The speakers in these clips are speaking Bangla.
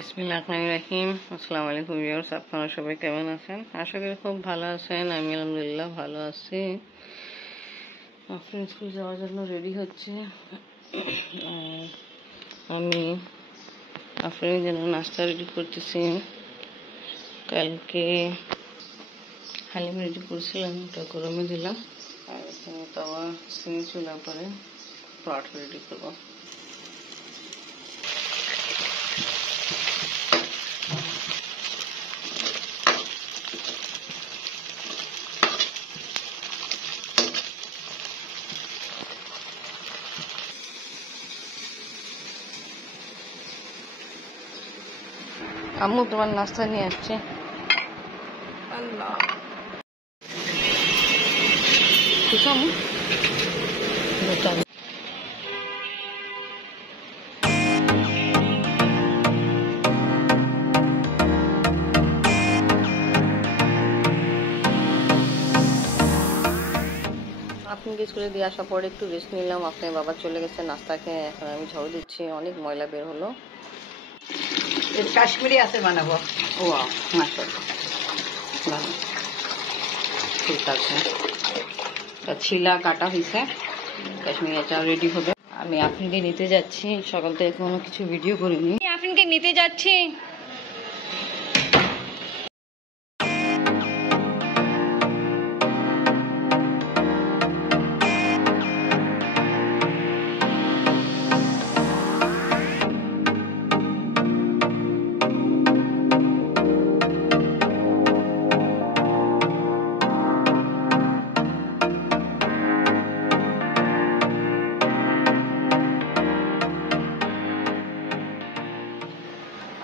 বিসমিল্লাহিররহমানিররহিম। আসসালামু আলাইকুম ভিউয়ার্স, আপনারা সবাই কেমন আছেন? আশা করি খুব ভালো আছেন। আমি আলহামদুলিল্লাহ ভালো আছি। আফরিন স্কুল যাওয়ার জন্য রেডি হচ্ছে। আমি আফরিনের জন্য নাস্তা রেডি করতেছি। কালকে হালিম রেডি করছিলাম, ওটা গরমে দিলাম। আর এখানে তাওয়া সিম চুলা পরে পরোটা রেডি করবো। আম্মু তোমার নাস্তা নিয়ে আসছে। আল্লাহ আপনি স্কুলে দিয়ে আসার পরে একটু রেস্ট নিলাম। আপনার বাবা চলে গেছে নাস্তা খেয়ে, এখন আমি ঝাড়ু দিচ্ছি। অনেক ময়লা বের হলো। কাশ্মীরি আছে বানাবো। ও মাশাআল্লাহ, ভালো, ঠিক আছে। ছিলা কাটা হয়েছে, কাশ্মীরি আচার রেডি হবে। আমি আফরিনকে নিতে যাচ্ছি। সকাল থেকে কোনো কিছু ভিডিও করিনি। আফরিনকে নিতে যাচ্ছি।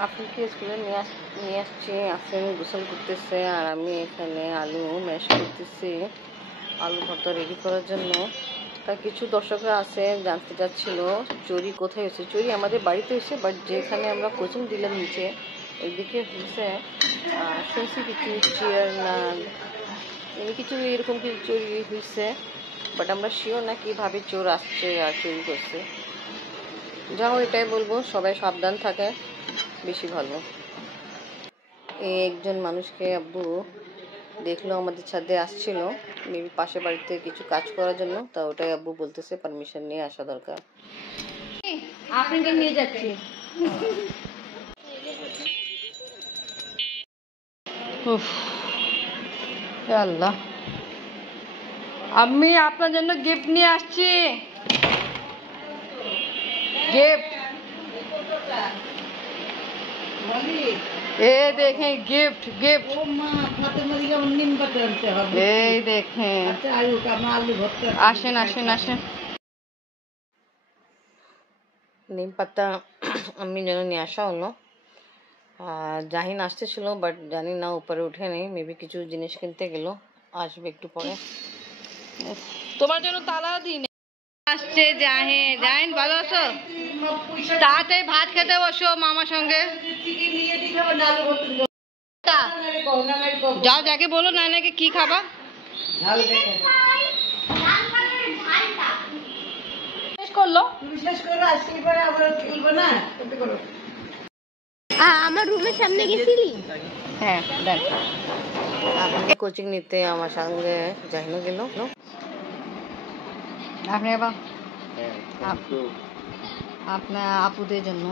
আফরিনকে স্কুলে নিয়ে আসছি। আফরিন গোসল করতেছে আর আমি এখানে আলু ম্যাশ করতেছি, আলু ভর্তা রেডি করার জন্য। তা কিছু দর্শকরা আছে জানতে চাচ্ছিল চুরি কোথায় হয়েছে। চুরি আমাদের বাড়িতে হয়েছে, বাট যেখানে আমরা কোচিং দিলাম নিচে ওইদিকে হয়েছে। শুনছি কিছু চেয়ার না কিছু এরকম কিছু চুরি হয়েছে, বাট আমরা শিওর না কিভাবে চোর আসছে আর চুরি করছে। যাও, এটাই বলবো, সবাই সাবধান থাকে, বেশি ভালো। এই একজন মানুষকে আব্বু দেখলো আমাদের ছাদে আসছিল, মেবি পাশে বাড়িতে কিছু কাজ করার জন্য। তা ওটাই আব্বু বলতেছে পারমিশন নিয়ে আসা দরকার। আপনাকে নিয়ে যাচ্ছি। আল্লাহ, আমি আপনার জন্য গিফট নিয়ে আসছি। गिफ्ट ये देखें, गिफ्ट गिफ्ट ये देखें। आशेन आशेन आशेन নিম পাতা আমি যেন নিয়ে আসা হলো। জাহিন আসতেছিল, বাট জানি না উপরে উঠে নেই, মেবি কিছু জিনিস কিনতে গেল, আসবে একটু পরে। তোমার জন্য তালা দিই আসছে জাহিন। জাহিন ভালো আছো? তাড়াতাড়ি ভাত খেতে বসো মামার সঙ্গে। যাও, যাকে বলো নানাকে কি খাবা। আমার রুমের সামনে গেছিলি? হ্যাঁ, দেখ কোচিং নিতে আমার সঙ্গে জাহিনও গেল। আপনি আপনার আপুদের জন্য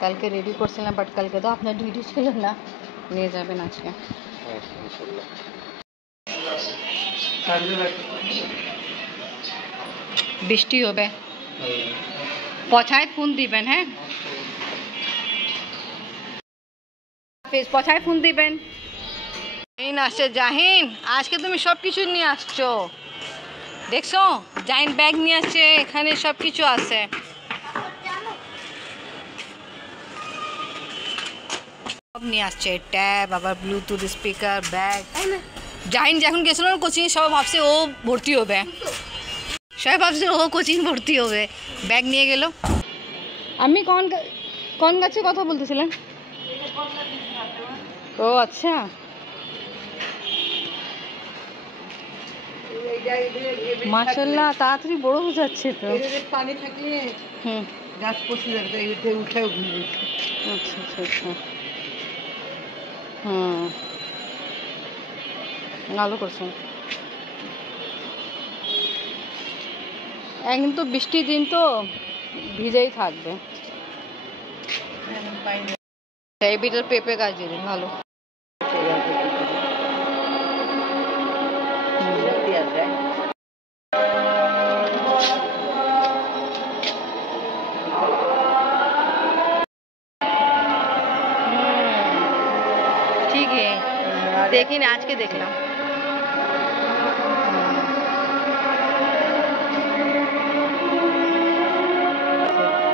কালকে রেডি করছিলাম, বাট কালকে তো আপনার ডিউটি ছিল না, নিয়ে যাবেন আজকে। বৃষ্টি হবে, পছায় ফোন দিবেন। হ্যাঁ, পছায় ফোন দিবেন। এই আসছে জাহিন, আজকে তুমি সব কিছু নিয়ে আসছো, দেখছো? জাহিন ব্যাগ নিয়ে আসছে, এখানে সব কিছু আছে। সব নিয়ে আসছে, ট্যাব, আবার ব্লুটুথ স্পিকার, ব্যাগ। জাহিন যখন গেছিল কোচিং, সবাই ভাবছে ও ভর্তি হবে, সবাই ভাবছে ও কোচিং ভর্তি হবে, ব্যাগ নিয়ে গেল। আমি কোন গাছে কথা বলতেছিলেন? ও আচ্ছা, মাশাআল্লাহ তাড়াতাড়ি বড় হয়ে যাচ্ছে তো। পানি থাকলে গাছ পচে যাবে, এটা উঠেও ঘুরবে। আচ্ছা আচ্ছা আচ্ছা ভালো করছেন। একদিন তো বৃষ্টির দিন তো ভিজেই থাকবে। এই ভিতর পেঁপে গাছ দিয়ে দিন, ভালো। ঠিক দেখিনি, আজকে দেখলাম।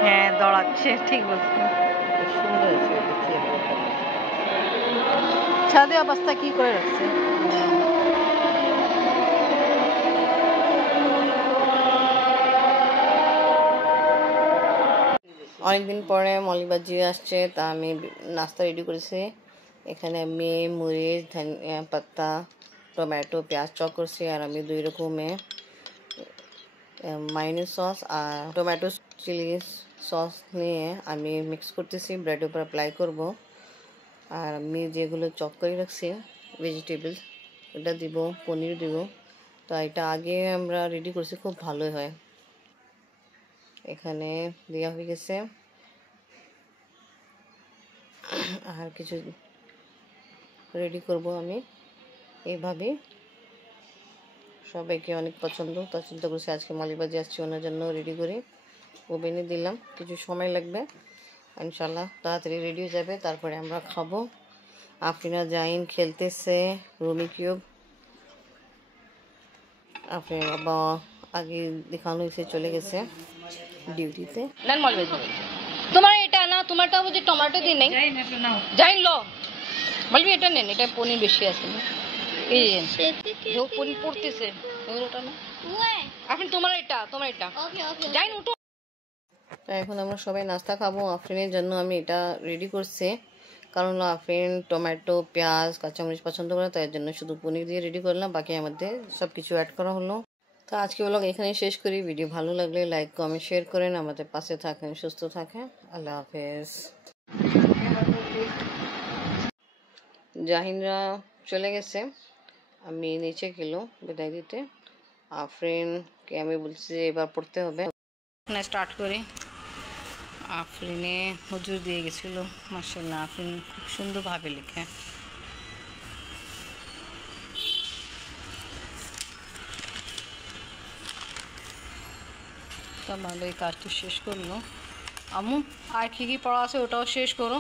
হ্যাঁ দৌড়াচ্ছে, ঠিক বলছেন। ছাদে অবস্থা কি করে রাখছে। অনেকদিন পরে মৌলভীবাজার আসছে, তা আমি নাস্তা রেডি করেছি। এখানে আমি মরিচ, ধনিয়া পাতা, টমেটো, পেঁয়াজ চপ করছি। আর আমি 2 রকমের মায়োনিজ সস আর টমেটো চিলি সস নিয়ে আমি মিক্স করতেছি, ব্রেডের উপর অ্যাপ্লাই করব। আর আমি যেগুলো চপ করে রাখছি ভেজিটেবলস, ওটা দিব, পনির দিব। তো এটা আগে আমরা রেডি করছি, খুব ভালোই হয়। এখানে দেওয়া হয়ে গেছে। আর কিছু রেডি করব আমি এইভাবে। সবাইকে অনেক পছন্দ, তা চিন্তা করছি আজকে মৌলভীবাজার আসছি, ওনার জন্য রেডি করি। ওভেনে দিলাম, কিছু সময় লাগবে, ইনশাল্লাহ তাড়াতাড়ি রেডি হয়ে যাবে, তারপরে আমরা খাবো। আফরিনা জাইন খেলতেছে রুমি কিউব। আফরিনা বাবা আগে দেখানো হয়েছে, চলে গেছে ডিউটিতে। তোমার এটা না, তোমারটা বুঝি টমেটো দিয়ে নেই, জাইন লো বলবি এটা নেন, এটা পনির বেশি আছে। এই যে পনির পড়তেছে ওটা না, এখন তোমার এটা জাইন উঠো। তা এখন আমরা সবাই নাস্তা খাবো। আফরিনের জন্য আমি এটা রেডি করছি, কারণ আফরিন টমেটো, পেঁয়াজ, কাঁচামরিচ পছন্দ করে, তাই জন্য শুধু পনির দিয়ে রেডি করলাম, বাকি আমাদের সব কিছু অ্যাড করা হলো। তো আজকে ব্লগ এখানেই শেষ করি। ভিডিও ভালো লাগলে লাইক, কমেন্ট, শেয়ার করেন। আমাদের পাশে থাকেন, সুস্থ থাকেন। আল্লাহ হাফেজ। জাহিনরা চলে গেছে, আমি নিচে গেলো বিদায় দিতে। আফরিনকে আমি বলছি এবার পড়তে হবে, স্টার্ট করি। আফরিনে হুজুর দিয়ে গেছিলো, মাশাআল্লাহ আফরিন খুব সুন্দরভাবে লেখে। তা ভালো, এই কাজটা শেষ করলো। আম্মু আর কি পড়া আছে ওটাও শেষ করো।